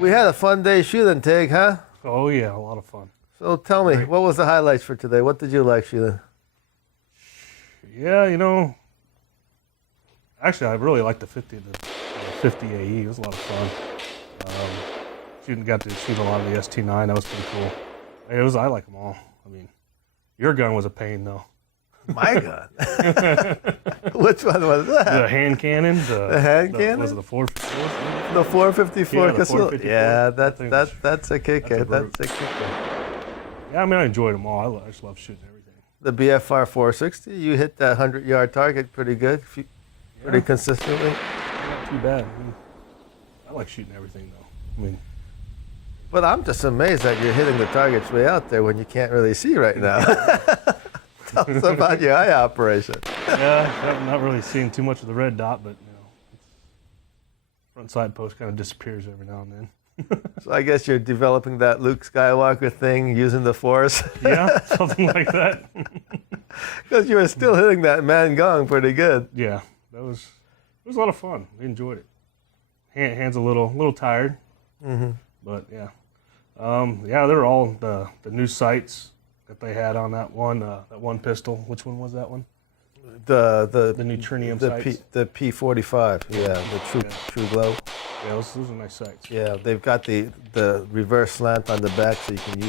We had a fun day shooting, Tig, huh? Oh yeah, a lot of fun. So tell me, what was the highlights for today? What did you like shooting? Yeah, actually I really liked the 50 AE. It was a lot of fun. Got to shoot a lot of the ST9. That was pretty cool. I like them all. I mean, your gun was a pain though. My gun? Which one was that? The hand cannon. The hand cannon? Was it the 454? The 454. Yeah, the 454. Yeah, that's a kicker. That's a kicker. Yeah, I mean, I enjoyed them all. I just love shooting everything. The BFR 460, you hit that 100-yard target pretty good, pretty consistently. Not too bad. I like shooting everything though. I mean. But I'm just amazed that you're hitting the targets way out there when you can't really see right now. Tell us about your eye operation. Yeah, I'm not really seeing too much of the red dot, but front side post kind of disappears every now and then. So I guess you're developing that Luke Skywalker thing using the Force. Yeah, something like that. Because you were still hitting that man gong pretty good. Yeah, it was a lot of fun. We enjoyed it. Hands a little tired, but yeah. Yeah, they're all the new sights that they had on that one pistol. Which one was that one? The new trinium sights. The P45. Yeah, the true glow. Yeah, those are nice sights. Yeah, they've got the reverse slant on the back, so you can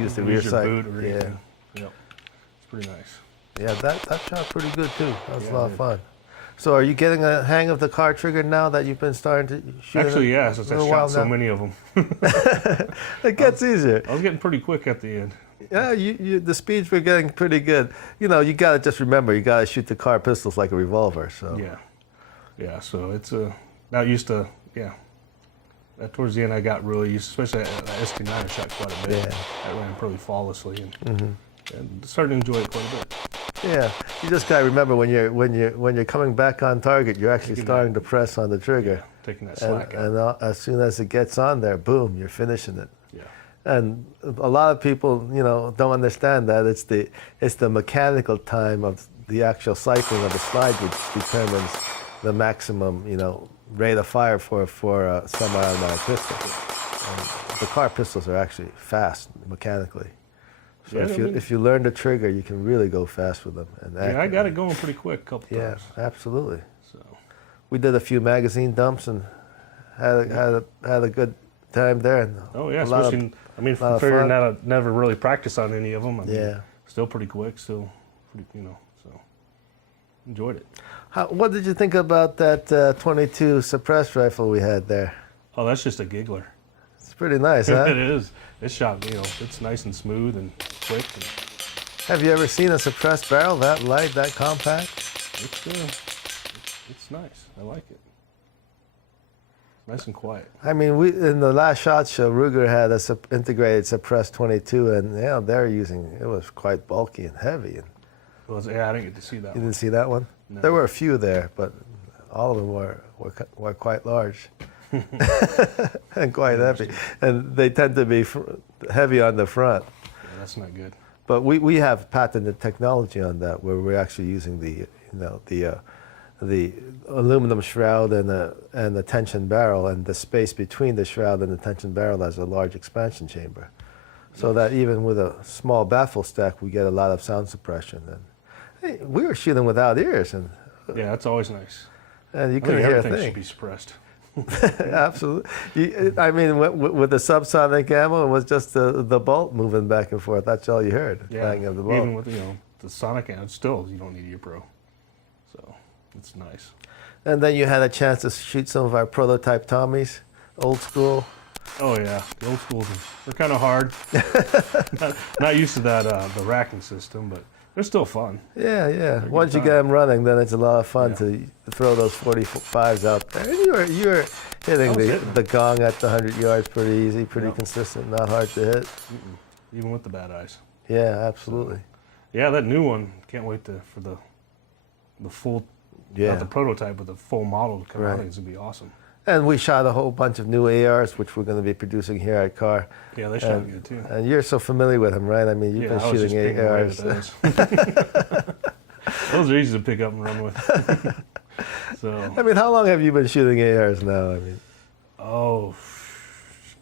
use the rear sight. Yeah, it's pretty nice. Yeah, that shot pretty good too. That was a lot of fun. So are you getting a hang of the Kahr trigger now that you've been starting to shoot? Actually, yeah, since I shot so many of them. It gets easier. I was getting pretty quick at the end. Yeah, the speeds were getting pretty good. You got to just remember, you got to shoot the Kahr pistols like a revolver. So yeah. So it's not used to. Yeah. Towards the end, I got really used, especially at ST9. I shot quite a bit. Yeah. I ran pretty flawlessly and started to enjoy it quite a bit. Yeah, you just got to remember when you're coming back on target, you're actually starting to press on the trigger. Yeah, taking that slack out. And as soon as it gets on there, boom, you're finishing it. Yeah. And a lot of people, don't understand that it's the mechanical time of the actual cycling of the slide which determines the maximum, rate of fire for a semi-automatic pistol. And the Kahr pistols are actually fast mechanically. So if you learn the trigger, you can really go fast with them. And I got it going pretty quick a couple times. Yeah, absolutely. So we did a few magazine dumps and had a good time there. And especially figuring out I never really practiced on any of them. I mean, still pretty quick, so enjoyed it. What did you think about that 22 suppressed rifle we had there? Oh, that's just a giggler. It's pretty nice, huh? It is. It's shot, it's nice and smooth and quick. Have you ever seen a suppressed barrel that light, that compact? It's nice. I like it. Nice and quiet. I mean, in the last SHOT Show, Ruger had a integrated suppressed 22, and they're using it was quite bulky and heavy. I didn't get to see that. You didn't see that one? No. There were a few there, but all of them were quite large. And quite heavy, and they tend to be heavy on the front. Yeah, that's not good. But we have patented technology on that, where we're actually using the aluminum shroud and the tension barrel, and the space between the shroud and the tension barrel has a large expansion chamber, so that even with a small baffle stack, we get a lot of sound suppression. And hey, we were shooting without ears, and yeah, that's always nice. And you couldn't hear a thing. Everything should be suppressed. Absolutely. I mean, with the subsonic ammo, it was just the bolt moving back and forth. That's all you heard. Yeah. Bang of the bolt. Even with the sonic ammo, still you don't need your pro. So it's nice. And then you had a chance to shoot some of our prototype Tommies, old school. Oh yeah, the old schools they're kind of hard. not used to that the racking system, but they're still fun. Yeah. Once you get them running, then it's a lot of fun to throw those 45s out there. And you were hitting the gong at the 100 yards pretty easy, pretty consistent, not hard to hit. Even with the bad eyes. Yeah, absolutely. So, yeah, that new one. Can't wait for the full, not the prototype, but the full model to come out. I think it's gonna be awesome. And we shot a whole bunch of new ARs, which we're going to be producing here at Kahr. Yeah, they shot good too. And you're so familiar with them, right? I mean, you've been shooting ARs. Those are easy to pick up and run with. So. I mean, how long have you been shooting ARs now? I mean. Oh,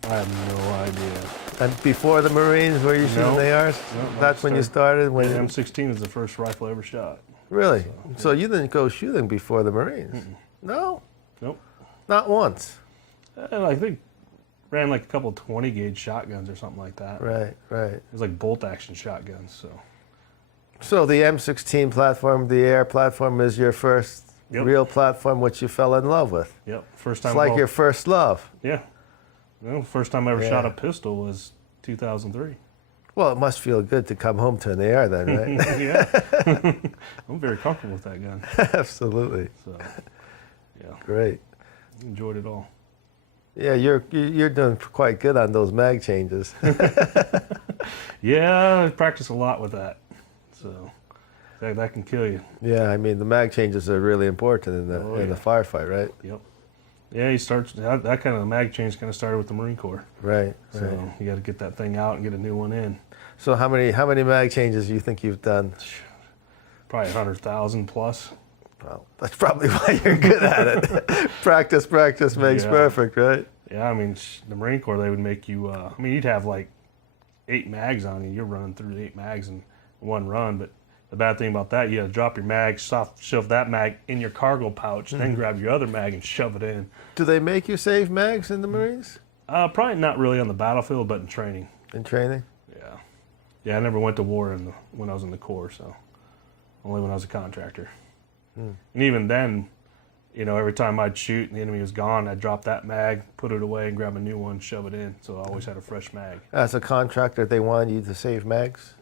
I have no idea. And before the Marines, were you shooting No. ARs? No, That's when you started? When The M16 is the first rifle I ever shot. Really? So you didn't go shooting before the Marines? No? Nope. Not once? I think ran like a couple 20 gauge shotguns or something like that. Right, right. It was like bolt action shotguns. So the M16 platform, the air platform, is your first Yep. real platform which you fell in love with. Yep. First time. It's like your first love. Yeah. Well, first time I ever shot Yeah. a pistol was 2003. Well, it must feel good to come home to an AR then, right? Yeah. I'm very comfortable with that gun. Absolutely. So, yeah, Great. enjoyed it all. Yeah, you're doing quite good on those mag changes. Yeah, I practice a lot with that. So that can kill you. Yeah, I mean the mag changes are really important in the in the firefight, right? Yep. Yeah, he starts that kind of mag change kind of started with the Marine Corps. Right. So Right. you got to get that thing out and get a new one in. So how many mag changes do you think you've done? Probably 100,000 plus. Well, that's probably why you're good at it. Practice makes Yeah. perfect, right? Yeah, I mean the Marine Corps, they would make you. I mean, you'd have like 8 mags on you. You're running through the 8 mags in one run, but the bad thing about that, you got to drop your mag, shove that mag in your cargo pouch, then grab your other mag and shove it in. Do they make you save mags in the Marines? Probably not really on the battlefield, but in training. In training? Yeah. Yeah, I never went to war when I was in the Corps, so only when I was a contractor. And even then, you know, every time I'd shoot and the enemy was gone, I'd drop that mag, put it away, and grab a new one, shove it in. So I always had a fresh mag. As a contractor, they wanted you to save mags?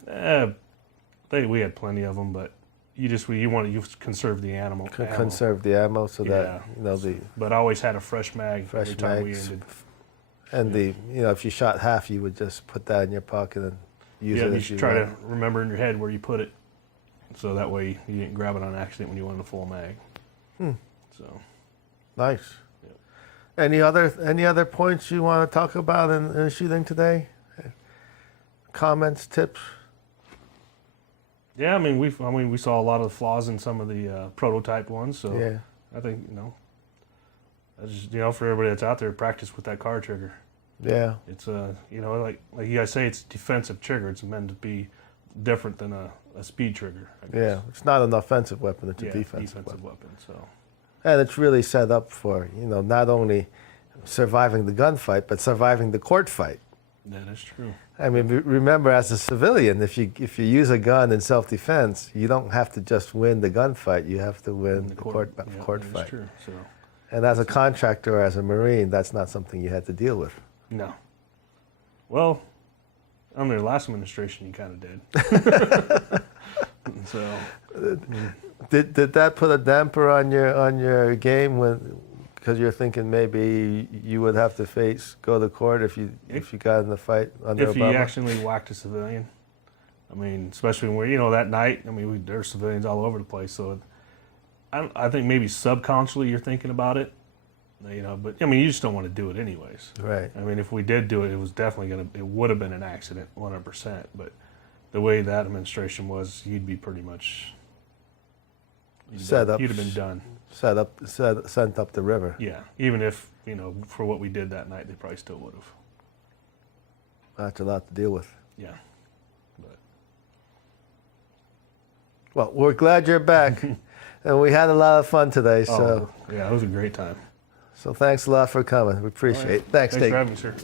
We had plenty of them, but you want to conserve the ammo. Conserve the ammo so that, Yeah. you know, the But I always had a fresh mag fresh every time mags. we ended. And the, you know, if you shot half, you would just put that in your pocket and use Yeah, it you as should you try went. to remember in your head where you put it, so that way you didn't grab it on accident when you wanted a full mag. So Nice. Yep. Any other points you want to talk about in shooting today? Comments, tips? yeah, I mean we saw a lot of the flaws in some of the prototype ones. So Yeah. I think that's just, for everybody that's out there, practice with that car trigger. Yeah. It's like you guys say, it's a defensive trigger. It's meant to be different than a speed trigger. I guess. Yeah. It's not an offensive weapon, it's Yeah, a defensive weapon. weapon. So And it's really set up for, not only surviving the gunfight, but surviving the court fight. that is true. I mean, remember, as a civilian, if you use a gun in self-defense, you don't have to just win the gunfight. You have to win the court yeah, court that is fight. true. So And as a contractor or as a Marine, that's not something you had to deal with. no. Well, under the last administration, you kind of did. So Did that put a damper on your game because you're thinking maybe you would have to go to court if you got in the fight under if you Obama? actually whacked a civilian, I mean, especially when that night, I mean, there were civilians all over the place. So I think maybe subconsciously you're thinking about it, but I mean, you just don't want to do it anyways. Right. I mean, if we did do it, it was definitely it would have been an accident, 100%. But the way that administration was, you'd be pretty much Set up. You'd have been done. Sent up the river. Yeah, even if for what we did that night, they probably still would have. That's a lot to deal with. Yeah, but Well, we're glad you're back, and we had a lot of fun today. So, yeah, it was a great time. so thanks a lot for coming. We appreciate it. Thanks, Thanks Tiegen. for having me, sir.